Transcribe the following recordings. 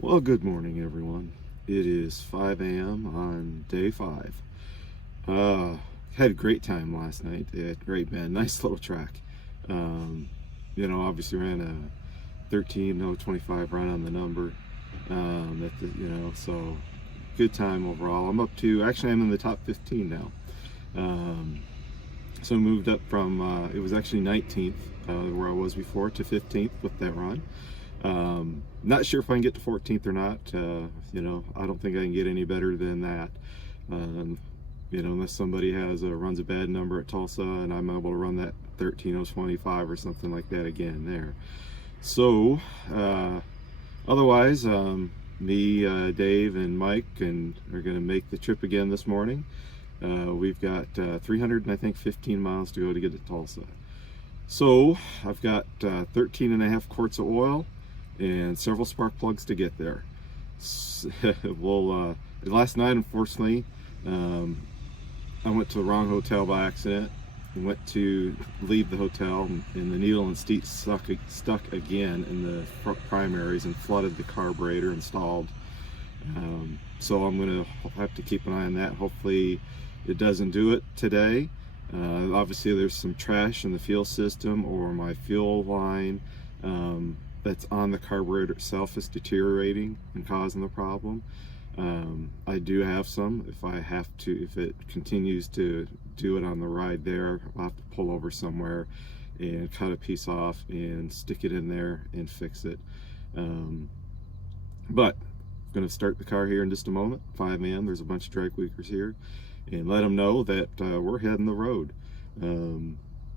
Well, good morning, everyone. It is 5 a.m. on day 5. Had a great time last night at Great Bend. Nice little track. Obviously ran a 13:025 run on the number. So good time overall. I'm in the top 15 now. So moved up from, it was actually 19th, where I was before, to 15th with that run. Not sure if I can get to 14th or not. I don't think I can get any better than that. Unless somebody runs a bad number at Tulsa and I'm able to run that 13:025 or something like that again there. So, otherwise, me, Dave, and Mike are going to make the trip again this morning. We've got 315 miles to go to get to Tulsa. So I've got 13.5 quarts of oil and several spark plugs to get there. Last night, unfortunately, I went to the wrong hotel by accident. I went to leave the hotel and the needle and steep stuck again in the primaries and flooded the carburetor installed. So I'm going to have to keep an eye on that. Hopefully it doesn't do it today. Obviously there's some trash in the fuel system, or my fuel line that's on the carburetor itself is deteriorating and causing the problem. I do have some. If it continues to do it on the ride there, I'll have to pull over somewhere and cut a piece off and stick it in there and fix it. But I'm going to start the car here in just a moment. 5 a.m. There's a bunch of drag weekers here, and let them know that we're heading the road.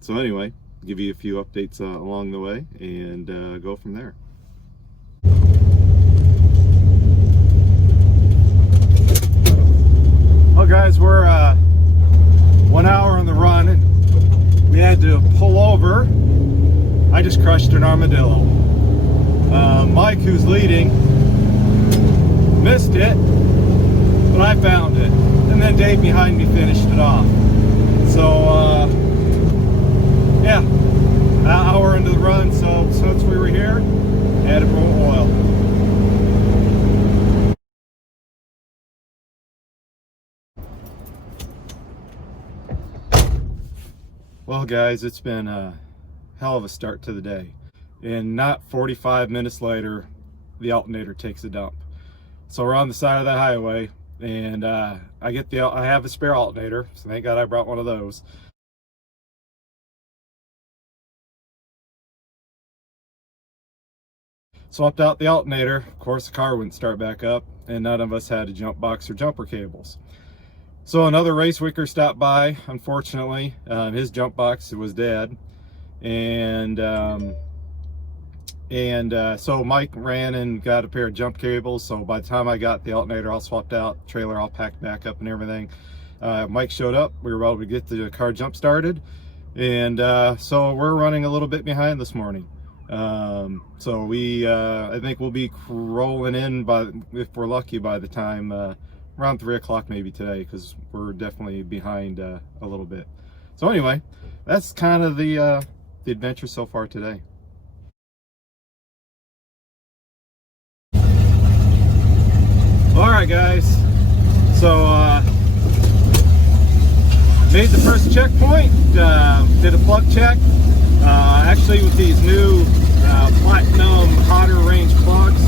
So anyway, give you a few updates along the way and go from there. Well, guys, we're 1 hour on the run and we had to pull over. I just crushed an armadillo. Mike, who's leading, missed it, but I found it. And then Dave behind me finished it off. So, yeah, an hour into the run, so since we were here, added more oil. Well, guys, it's been a hell of a start to the day. And not 45 minutes later, the alternator takes a dump. So we're on the side of the highway, and I have a spare alternator, so thank God I brought one of those. Swapped out the alternator. Of course, the car wouldn't start back up, and none of us had a jump box or jumper cables. So another race wicker stopped by. Unfortunately, his jump box was dead, and so Mike ran and got a pair of jump cables. So by the time I got the alternator all swapped out, trailer all packed back up and everything, Mike showed up. We were able to get the car jump started, and so we're running a little bit behind this morning. So I think we'll be rolling in if we're lucky by the time around 3 o'clock maybe today, because we're definitely behind a little bit. So anyway, that's kind of the adventure so far today. All right, guys, so made the first checkpoint, did a plug check. Actually, with these new platinum hotter range plugs,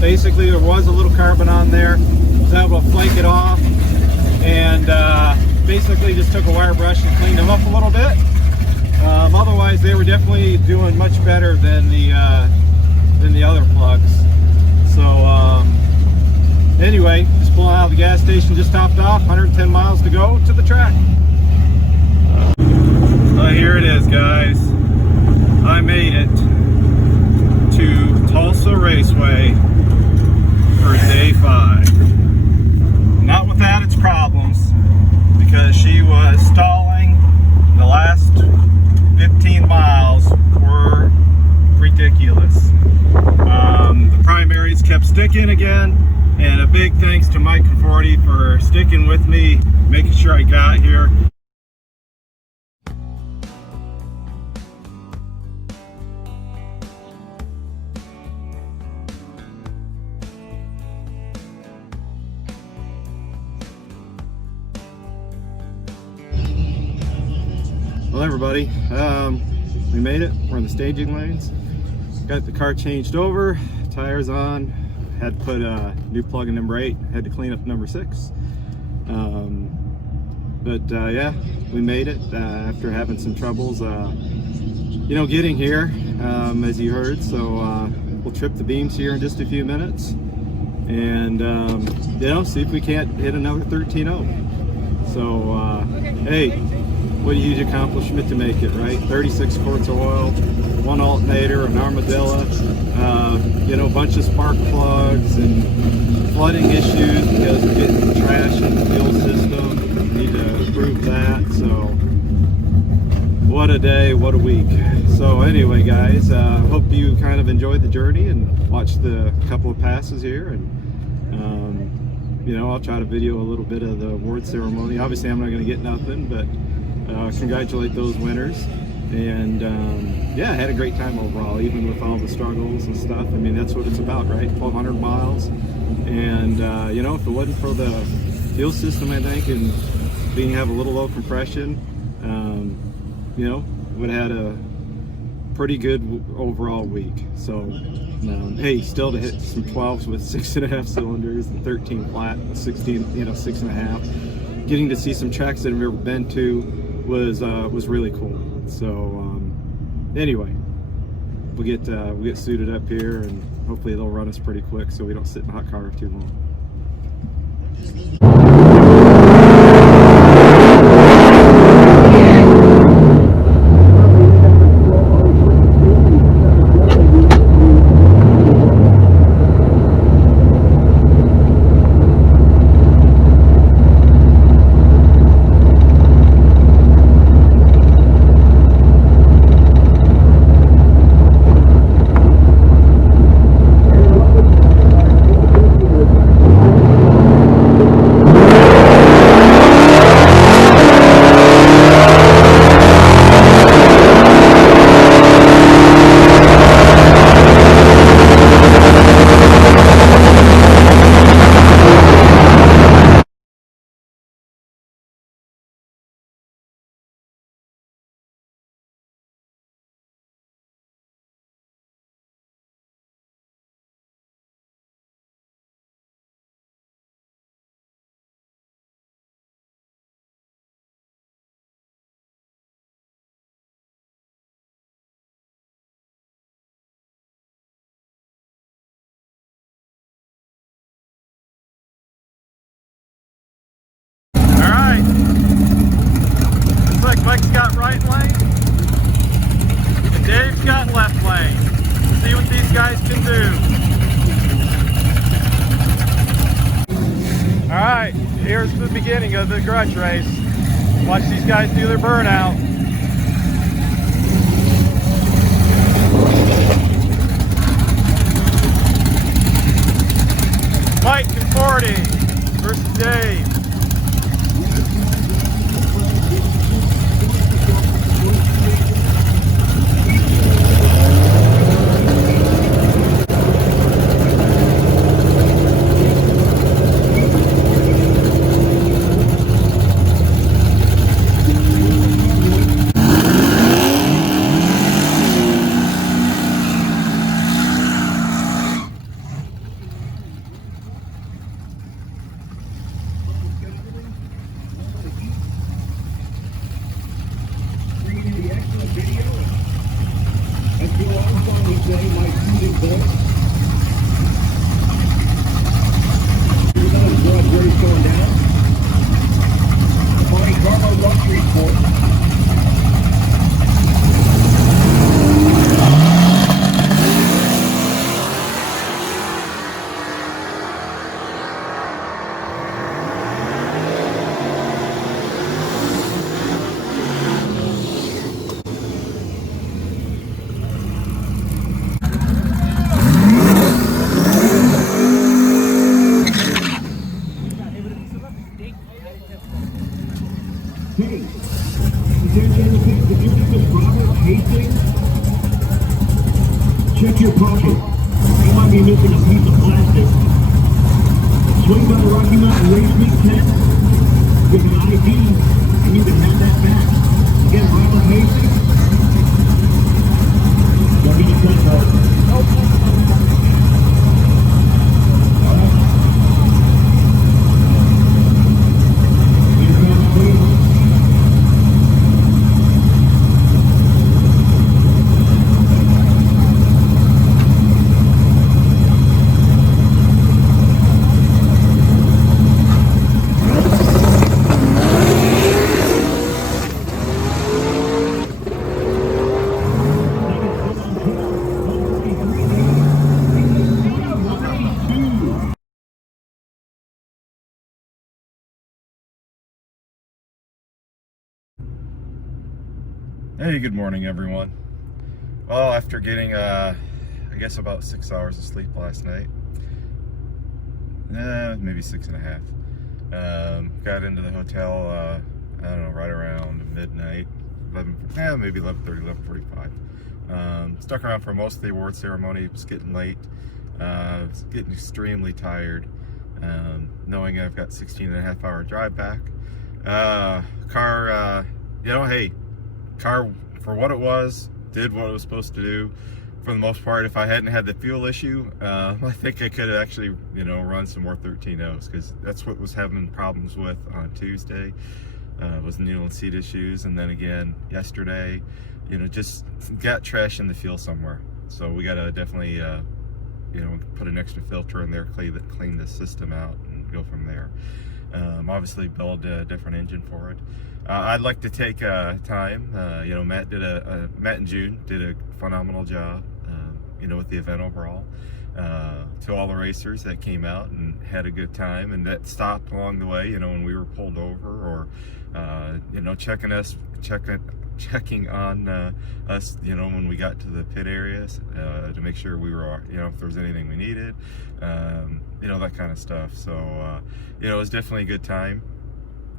basically there was a little carbon on there. Was able to flake it off, and basically just took a wire brush and cleaned them up a little bit. Otherwise, they were definitely doing much better than the other plugs. So anyway, just pulling out of the gas station, just topped off. 110 miles to go to the track. Well, here it is, guys. I made it to Tulsa Raceway for day 5. Not without its problems, because she was stalling. The last 15 miles were ridiculous. The primaries kept sticking again, and a big thanks to Mike and 40 for sticking with me, making sure I got here. Well, everybody, we made it. We're in the staging lanes. Got the car changed over, tires on. Had to put a new plug in number 8. Had to clean up number 6. Yeah, we made it after having some troubles, you know, getting here, as you heard. So we'll trip the beams here in just a few minutes, and you know, see if we can't hit another 13.0. So hey, what a huge accomplishment to make it, right? 36 quarts of oil, 1 alternator, an armadillo, you know, a bunch of spark plugs and flooding issues because we're getting trash in the fuel system. Need to improve that. So what a day, what a week. So anyway, guys, hope you kind of enjoyed the journey and watched the couple of passes here, and you know, I'll try to video a little bit of the award ceremony. Obviously I'm not going to get nothing, but congratulate those winners. And yeah, I had a great time overall, even with all the struggles and stuff. I mean, that's what it's about, right? 1,200 miles. And you know, if it wasn't for the fuel system, I think, and being have a little low compression, you know, would have had a pretty good overall week. So hey, still to hit some 12s with 6.5 cylinders and 13 flat, 16, you know, 6.5. Getting to see some tracks that I've never been to was really cool. So anyway, we'll get suited up here, and hopefully they'll run us pretty quick so we don't sit in the hot car too long. Mike's got right lane, and Dave's got left lane. Let's see what these guys can do. Alright, here's the beginning of the grudge race. Watch these guys do their burnout. Mike and 40 versus Dave. Check your pocket. You might be missing a piece of plastic. Swing by the Rocky Mountain Race Week tent with an ID, and you can have that back. Again, Robert Hastings. Don't get your credit card. All right. Here comes Cleveland. Hey, good morning, everyone. Well, after getting, I guess about 6 hours of sleep last night, maybe 6.5, got into the hotel, I don't know, right around midnight, maybe 11:30, 11:45. Stuck around for most of the award ceremony. It was getting late. Was getting extremely tired, knowing I've got 16.5 hour drive back. Car, hey, car, for what it was, did what it was supposed to do for the most part. If I hadn't had the fuel issue, I think I could have actually, run some more 13.0s, because that's what was having problems with on Tuesday, was needle and seat issues. And then again, yesterday, just got trash in the fuel somewhere. So we got to definitely, put an extra filter in there, clean the system out and go from there. Obviously build a different engine for it. I'd like to take time. Matt and June did a phenomenal job, with the event overall. To all the racers that came out and had a good time and that stopped along the way, when we were pulled over, or checking on us, when we got to the pit areas, to make sure we were, if there was anything we needed, that kind of stuff. So, it was definitely a good time.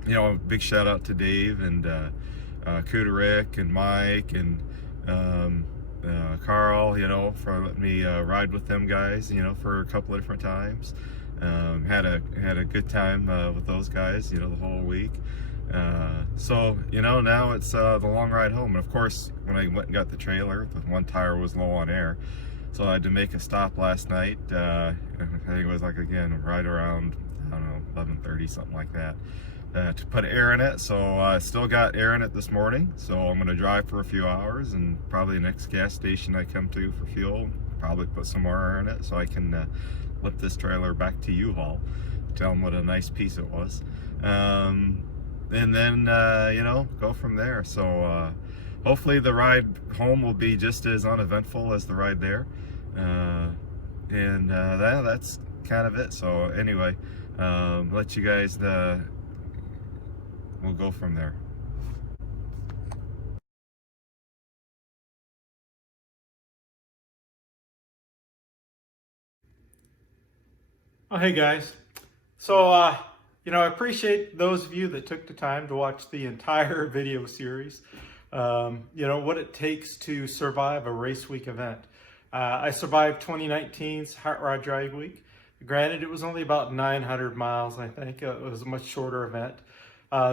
A big shout out to Dave and Kuda Rick and Mike and Carl, for letting me ride with them guys, for a couple of different times. Had a good time with those guys, the whole week. So, now it's the long ride home. And of course, when I went and got the trailer, the one tire was low on air. So I had to make a stop last night. I think it was right around, I don't know, 11:30, something like that, to put air in it. So I still got air in it this morning. So I'm going to drive for a few hours, and probably the next gas station I come to for fuel, probably put some more air in it so I can lift this trailer back to U-Haul, tell them what a nice piece it was. And then, go from there. So hopefully the ride home will be just as uneventful as the ride there. That's kind of it. So anyway, let you guys, we'll go from there. Oh, hey guys. So, I appreciate those of you that took the time to watch the entire video series. What it takes to survive a race week event. I survived 2019's Hot Rod Drag Week. Granted, it was only about 900 miles, I think. It was a much shorter event.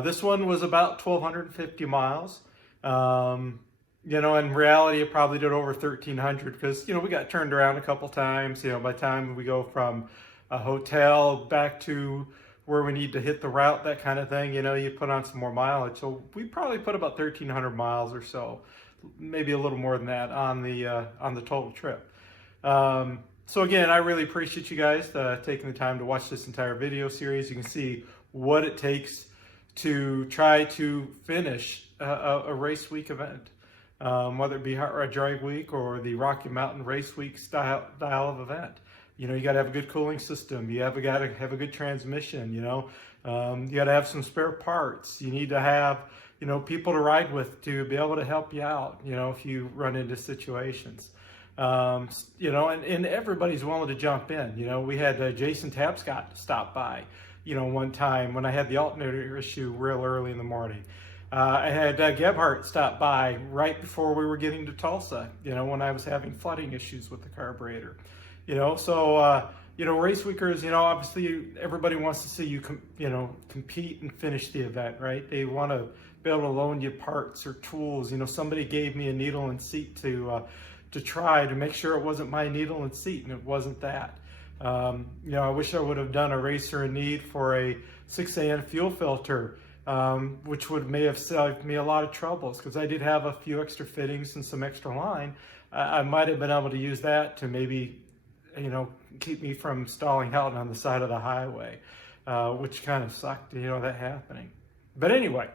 This one was about 1,250 miles. In reality, it probably did over 1,300 because, we got turned around a couple times. By the time we go from a hotel back to where we need to hit the route, that kind of thing, you put on some more mileage. So we probably put about 1,300 miles or so, maybe a little more than that on the total trip. So again, I really appreciate you guys taking the time to watch this entire video series. You can see what it takes to try to finish a race week event, whether it be Hot Rod Drag Week or the Rocky Mountain Race Week style of event. You got to have a good cooling system. You got to have a good transmission. You got to have some spare parts. You need to have, people to ride with to be able to help you out, if you run into situations. And everybody's willing to jump in. We had Jason Tapscott stop by, one time when I had the alternator issue real early in the morning. I had Gebhardt stop by right before we were getting to Tulsa, when I was having flooding issues with the carburetor. Race weekers, obviously everybody wants to see you, compete and finish the event, right? They want to be able to loan you parts or tools. Somebody gave me a needle and seat to try to make sure it wasn't my needle and seat, and it wasn't that. I wish I would have done a racer in need for a 6AN fuel filter, which may have saved me a lot of troubles, because I did have a few extra fittings and some extra line. I might have been able to use that to maybe, keep me from stalling out on the side of the highway, which kind of sucked, that happening. But anyway,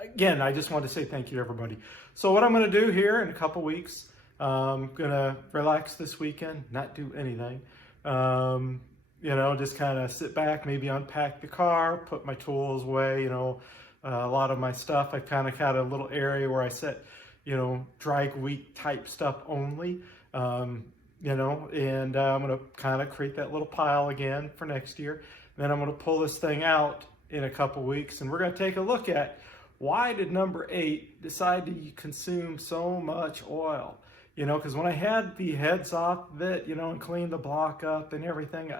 again, I just want to say thank you to everybody. So what I'm going to do here in a couple weeks, I'm going to relax this weekend, not do anything. Just kind of sit back, maybe unpack the car, put my tools away, a lot of my stuff. I kind of had a little area where I set, dry week type stuff only, and I'm going to kind of create that little pile again for next year. Then I'm going to pull this thing out in a couple weeks, and we're going to take a look at why did number 8 decide to consume so much oil? Because when I had the heads off of it, and cleaned the block up and everything,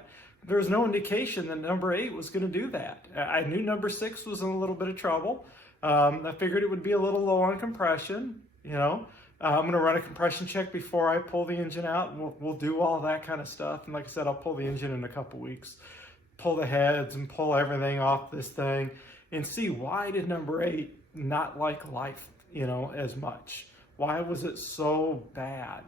there was no indication that number 8 was going to do that. I knew number 6 was in a little bit of trouble. I figured it would be a little low on compression. I'm going to run a compression check before I pull the engine out, and we'll do all that kind of stuff. And like I said, I'll pull the engine in a couple weeks, pull the heads and pull everything off this thing, and see why did number 8 not like life, as much. Why was it so bad?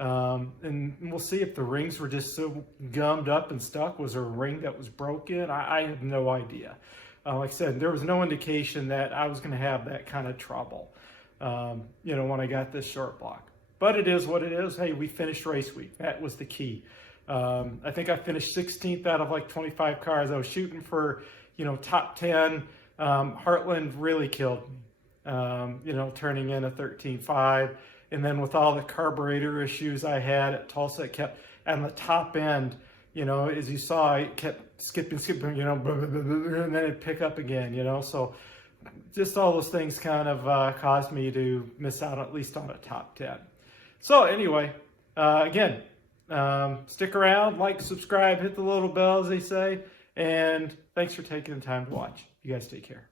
And we'll see if the rings were just so gummed up and stuck. Was there a ring that was broken? I have no idea. Like I said, there was no indication that I was going to have that kind of trouble, when I got this short block. But it is what it is. Hey, we finished race week. That was the key. I think I finished 16th out of like 25 cars. I was shooting for, top 10. Heartland really killed me. Turning in a 13.5, and then with all the carburetor issues I had at Tulsa, it kept on the top end, as you saw, it kept skipping, and then it'd pick up again, so just all those things kind of caused me to miss out at least on a top 10. So anyway, again, stick around, like, subscribe, hit the little bell, as they say, and thanks for taking the time to watch. You guys take care.